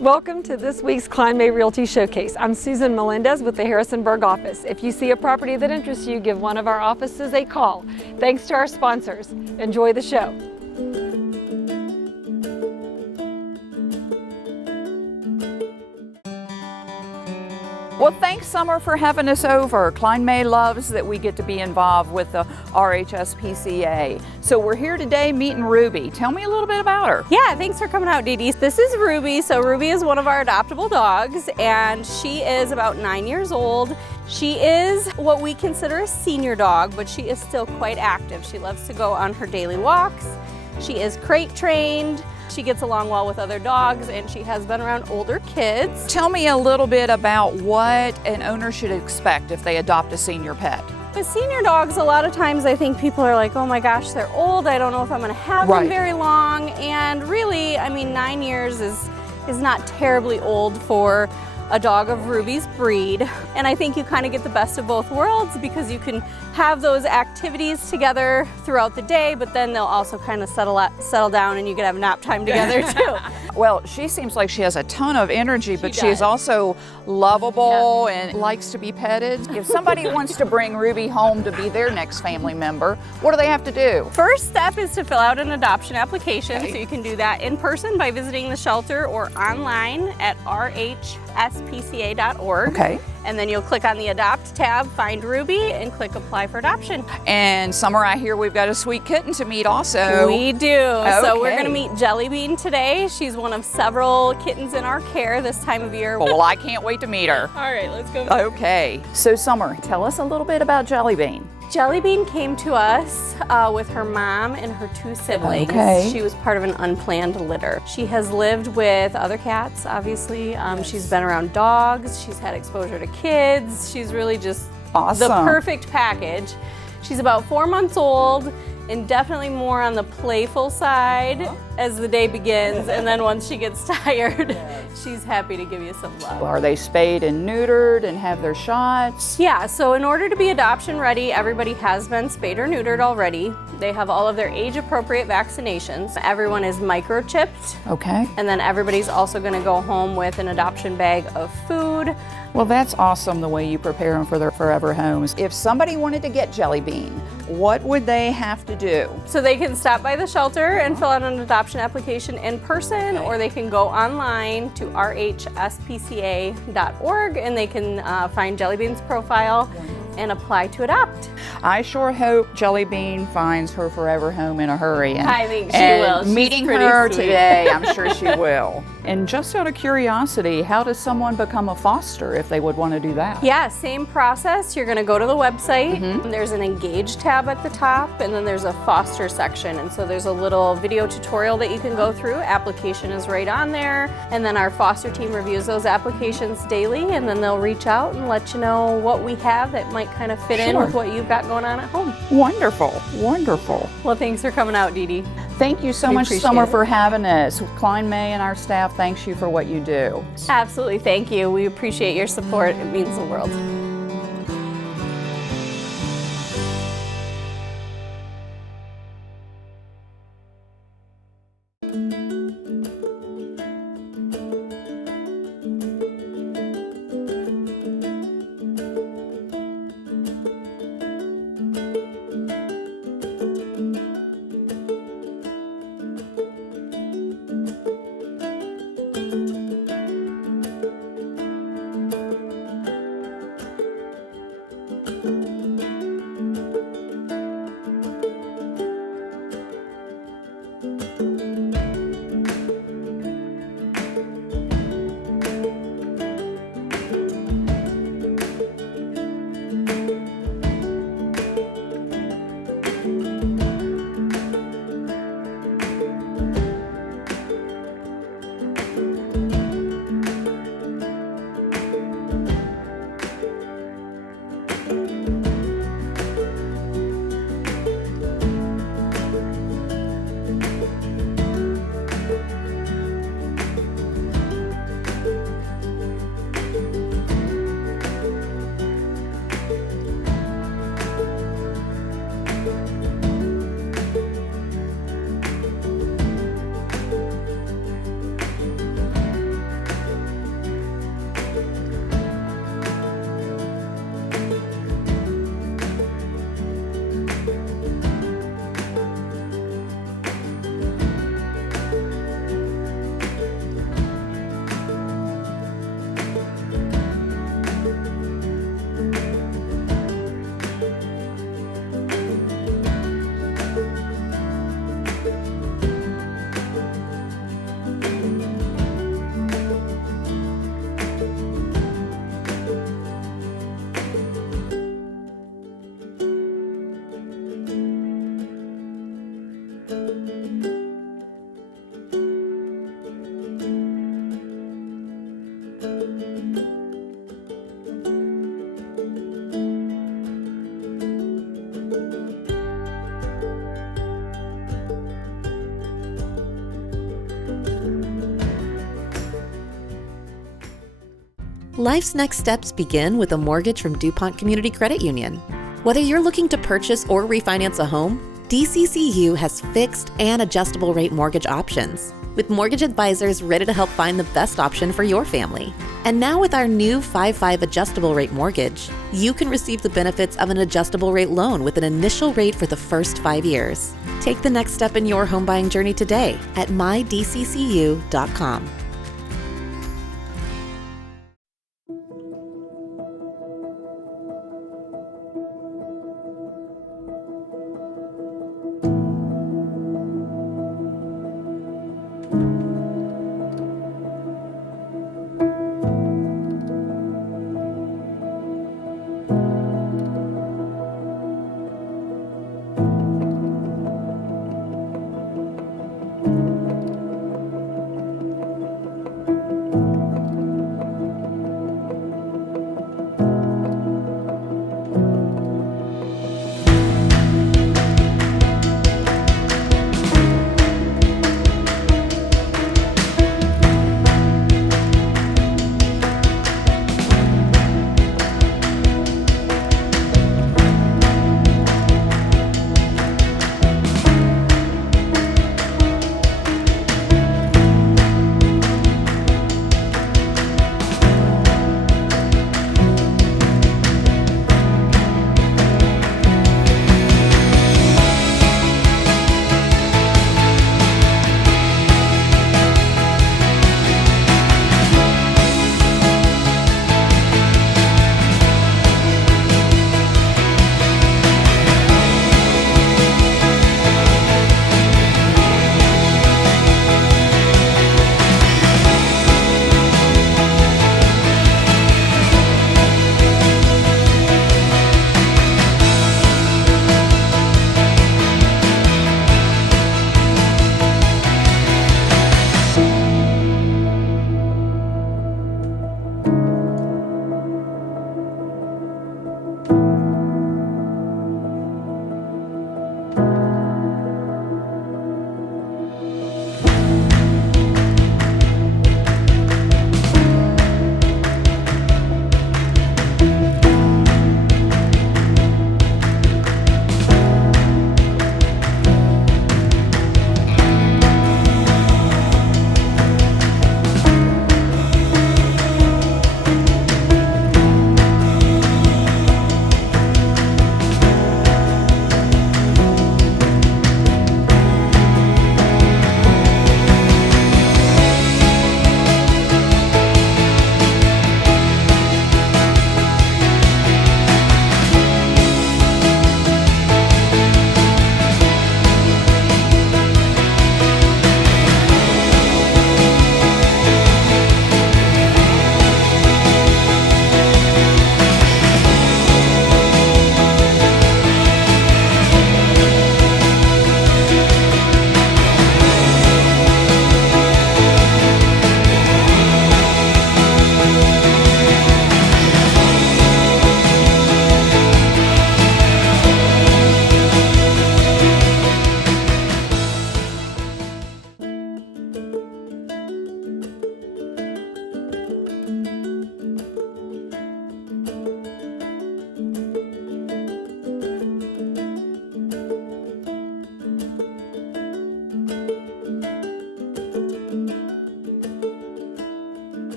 Welcome to this week's Kline May Realty Showcase. I'm Susan Melendez with the Harrisonburg office. If you see a property that interests you, give one of our offices a call. Thanks to our sponsors. Enjoy the show. Well, thanks, Summer, for having us over. Kline May loves that we get to be involved with the RHSPCA. So we're here today meeting Ruby. Tell me a little bit about her. Yeah, thanks for coming out, Dee Dee. This is Ruby. So Ruby is one of our adoptable dogs, and she is about 9 years old. She is what we consider a senior dog, but she is still quite active. She loves to go on her daily walks. She is crate trained. She gets along well with other dogs, and she has been around older kids. Tell me a little bit about what an owner should expect if they adopt a senior pet. With senior dogs, a lot of times I think people are like, oh my gosh, they're old. I don't know if I'm gonna have them very long. And really, I mean, 9 years is not terribly old for a dog of Ruby's breed. And I think you kind of get the best of both worlds because you can have those activities together throughout the day, but then they'll also kind of settle down and you can have nap time together too. Well, she seems like she has a ton of energy, but she is also lovable and likes to be petted. If somebody wants to bring Ruby home to be their next family member, what do they have to do? First step is to fill out an adoption application. So you can do that in person by visiting the shelter or online at RHSPCA.org. Okay. And then you'll click on the Adopt tab, find Ruby, and click Apply for Adoption. And Summer, I hear we've got a sweet kitten to meet also. We do. Okay. So we're gonna meet Jelly Bean today. She's one of several kittens in our care this time of year. Well, I can't wait to meet her. All right, let's go. Okay. So Summer, tell us a little bit about Jelly Bean. Jelly Bean came to us with her mom and her 2 siblings. Okay. She was part of an unplanned litter. She has lived with other cats, obviously. She's been around dogs. She's had exposure to kids. She's really just awesome. The perfect package. She's about 4 months old and definitely more on the playful side as the day begins. And then once she gets tired, she's happy to give you some love. Are they spayed and neutered and have their shots? Yeah, so in order to be adoption ready, everybody has been spayed or neutered already. They have all of their age-appropriate vaccinations. Everyone is microchipped. Okay. And then everybody's also gonna go home with an adoption bag of food. Well, that's awesome the way you prepare them for their forever homes. If somebody wanted to get Jelly Bean, what would they have to do? So they can stop by the shelter and fill out an adoption application in person, or they can go online to RHSPCA.org and they can find Jelly Bean's profile and apply to adopt. I sure hope Jelly Bean finds her forever home in a hurry. And, I think she will. She's meeting pretty her sweet. today, I'm sure she will. And just out of curiosity, how does someone become a foster if they would want to do that? Yeah, same process. You're gonna go to the website. There's an Engage tab at the top, and then there's a foster section. And so there's a little video tutorial that you can go through. Application is right on there. And then our foster team reviews those applications daily, and then they'll reach out and let you know what we have that might kind of fit in with what you've got going on at home. Wonderful, wonderful. Well, thanks for coming out, Dee Dee. Thank you so much, Summer, for having us. Kline May and our staff thanks you for what you do. Absolutely, thank you. We appreciate your support. It means the world. Life's next steps begin with a mortgage from DuPont Community Credit Union. Whether you're looking to purchase or refinance a home, DCCU has fixed and adjustable rate mortgage options, with mortgage advisors ready to help find the best option for your family. And now with our new 5/5 adjustable rate mortgage, you can receive the benefits of an adjustable rate loan with an initial rate for the first 5 years. Take the next step in your home buying journey today at mydccu.com.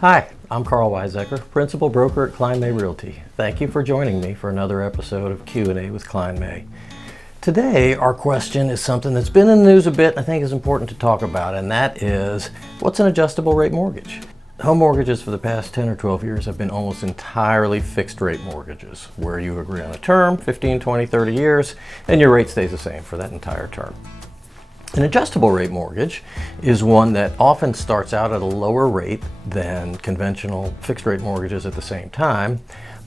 Hi, I'm Karl Waizecker, Principal Broker at Kline May Realty. Thank you for joining me for another episode of Q&A with Kline May. Today, our question is something that's been in the news a bit and I think is important to talk about, and that is, what's an adjustable rate mortgage? Home mortgages for the past 10 or 12 years have been almost entirely fixed rate mortgages, where you agree on a term, 15, 20, 30 years, and your rate stays the same for that entire term. An adjustable rate mortgage is one that often starts out at a lower rate than conventional fixed rate mortgages at the same time,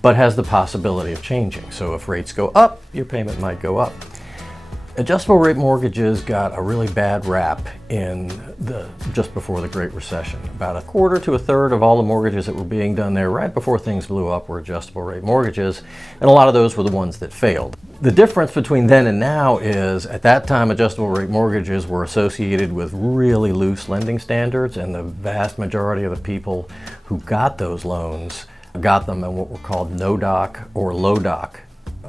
but has the possibility of changing. So if rates go up, your payment might go up. Adjustable rate mortgages got a really bad rap just before the Great Recession. About a quarter to a third of all the mortgages that were being done there right before things blew up were adjustable rate mortgages, and a lot of those were the ones that failed. The difference between then and now is, at that time, adjustable rate mortgages were associated with really loose lending standards, and the vast majority of the people who got those loans got them in what were called no-doc or low-doc,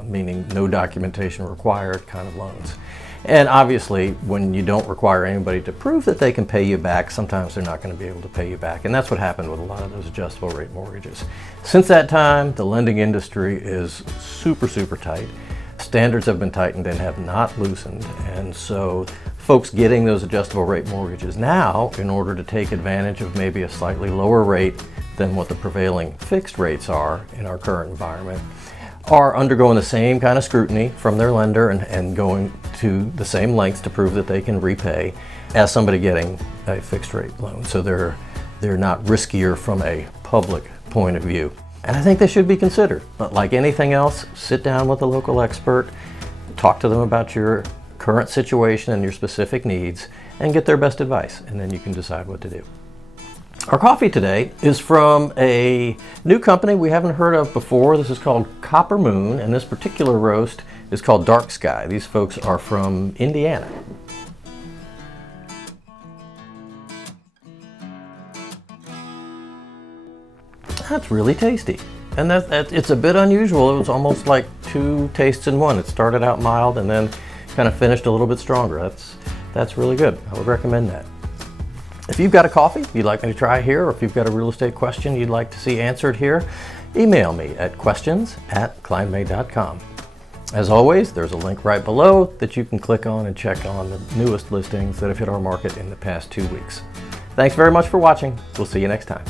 meaning no documentation required kind of loans. And obviously, when you don't require anybody to prove that they can pay you back, sometimes they're not going to be able to pay you back. And that's what happened with a lot of those adjustable rate mortgages. Since that time, the lending industry is super, super tight. Standards have been tightened and have not loosened. And so folks getting those adjustable rate mortgages now, in order to take advantage of maybe a slightly lower rate than what the prevailing fixed rates are in our current environment, are undergoing the same kind of scrutiny from their lender and going to the same lengths to prove that they can repay as somebody getting a fixed rate loan. So they're not riskier from a public point of view. And I think they should be considered. But like anything else, sit down with a local expert, talk to them about your current situation and your specific needs, and get their best advice, and then you can decide what to do. Our coffee today is from a new company we haven't heard of before. This is called Copper Moon, and this particular roast is called Dark Sky. These folks are from Indiana. That's really tasty. And it's a bit unusual. It was almost like two tastes in one. It started out mild and then kind of finished a little bit stronger. That's really good. I would recommend that. If you've got a coffee you'd like me to try here, or if you've got a real estate question you'd like to see answered here, email me at questions@klinemay.com. As always, there's a link right below that you can click on and check on the newest listings that have hit our market in the past 2 weeks. Thanks very much for watching. We'll see you next time.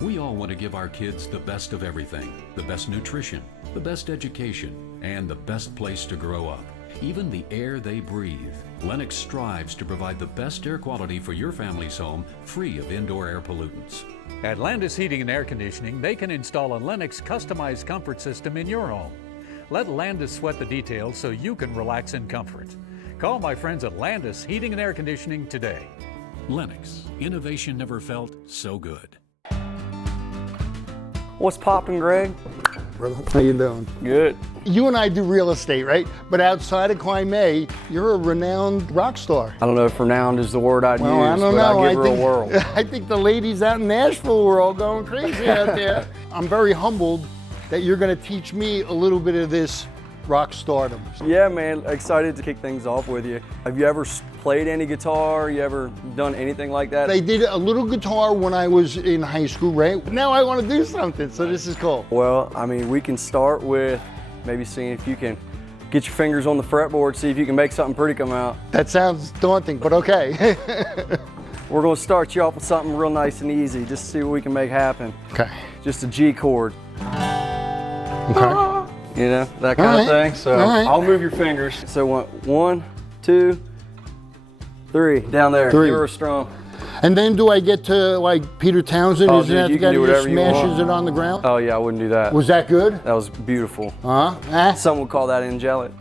We all want to give our kids the best of everything, the best nutrition, the best education, and the best place to grow up. Even the air they breathe. Lennox strives to provide the best air quality for your family's home, free of indoor air pollutants. At Landis Heating and Air Conditioning, they can install a Lennox customized comfort system in your home. Let Landis sweat the details so you can relax in comfort. Call my friends at Landis Heating and Air Conditioning today. Lennox, innovation never felt so good. What's poppin', Greg? Brother, how you doing? Good. You and I do real estate, right? But outside of Kline May, you're a renowned rock star. I don't know if renowned is the word I'd use, I don't but know. I give her a whirl. I think the ladies out in Nashville were all going crazy out there. I'm very humbled that you're going to teach me a little bit of this rock stardom. Yeah, man, excited to kick things off with you. Have you ever played any guitar? You ever done anything like that? I did a little guitar when I was in high school, right? Now I want to do something, so this is cool. Well, I mean, we can start with maybe seeing if you can get your fingers on the fretboard, see if you can make something pretty come out. That sounds daunting, but okay. We're going to start you off with something real nice and easy, just to see what we can make happen. Okay. Just a G chord. Okay. You know, that kind of thing. So I'll move your fingers. So 1, 2, 3, down there. 3. Give her a strum. And then do I get to like Peter Townsend? Oh, Isn't dude, that you the guy can do who just whatever you smashes want. it on the ground? Oh yeah, I wouldn't do that. Was that good? That was beautiful. Uh-huh. Some would call that angelic.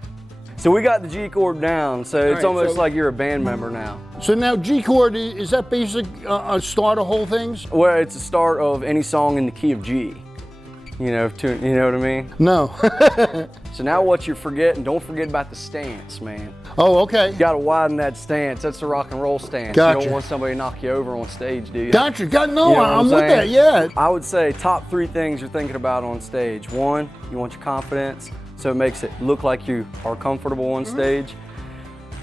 So we got the G chord down, so it's right, almost so- like you're a band member now. So now G chord, is that basic start of whole things? Well, it's the start of any song in the key of G. You know what I mean? No. So now what you're forgetting, don't forget about the stance, man. Oh, okay. You gotta widen that stance. That's the rock and roll stance. Gotcha. You don't want somebody to knock you over on stage, do you? Gotcha. No, You know what I'm with saying? that, yeah. I would say top 3 things you're thinking about on stage. 1, you want your confidence, so it makes it look like you are comfortable on stage.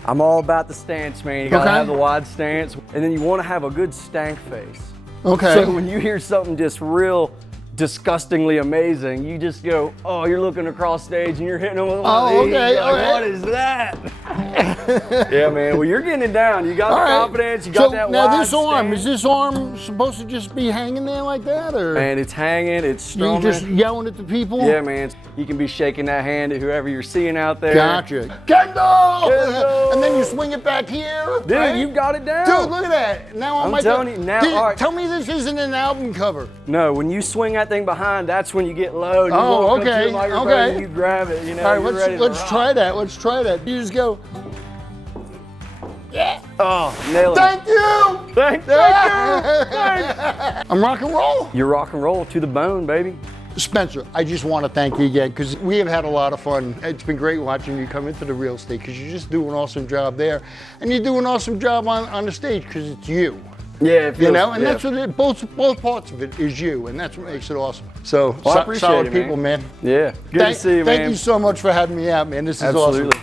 I'm all about the stance, man. You gotta have the wide stance. And then you wanna have a good stank face. Okay. So when you hear something just real disgustingly amazing, you just go, oh, you're looking across stage and you're hitting them with one of these. okay, You're like, okay. what is that? Yeah, man. Well, you're getting it down. You got the confidence. You got that now wide this arm, stance. is this arm supposed to just be hanging there like that, or Man, it's hanging. It's you strumming. just yelling at the people? Yeah, man. You can be shaking that hand at whoever you're seeing out there. Gotcha. Kendall! Kendall! And then you swing it back here. Dude, right? you got it down. Dude, look at that. Now I'm might telling you, now, Dude, all right. Tell me this isn't an album cover. No, when you swing that thing behind, that's when you get low. And you Oh, walk up to okay, the microphone okay. and you grab it. You know, All right, you're ready to let's rock. try that. Let's try that. You just go, Oh, nailed it. thank you! Thank you. I'm rock and roll. You're rock and roll to the bone, baby. Spencer, I just want to thank you again because we have had a lot of fun. It's been great watching you come into the real estate because you just do an awesome job there. And you do an awesome job on the stage because it's you. Yeah, it feels, You know, and yeah. that's what it, both parts of it is you, and that's what makes it awesome. So, Well, I appreciate solid it, man. people, man. Yeah, good to see you, man. Thank you so much for having me out, man. This is Absolutely. awesome.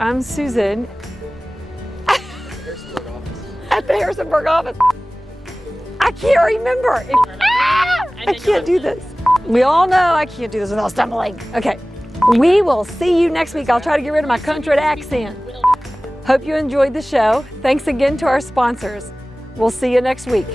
I'm Susan at the Harrisonburg office. I can't remember. I can't do this. We all know I can't do this without stumbling. Okay, we will see you next week. I'll try to get rid of my country accent. Hope you enjoyed the show. Thanks again to our sponsors. We'll see you next week.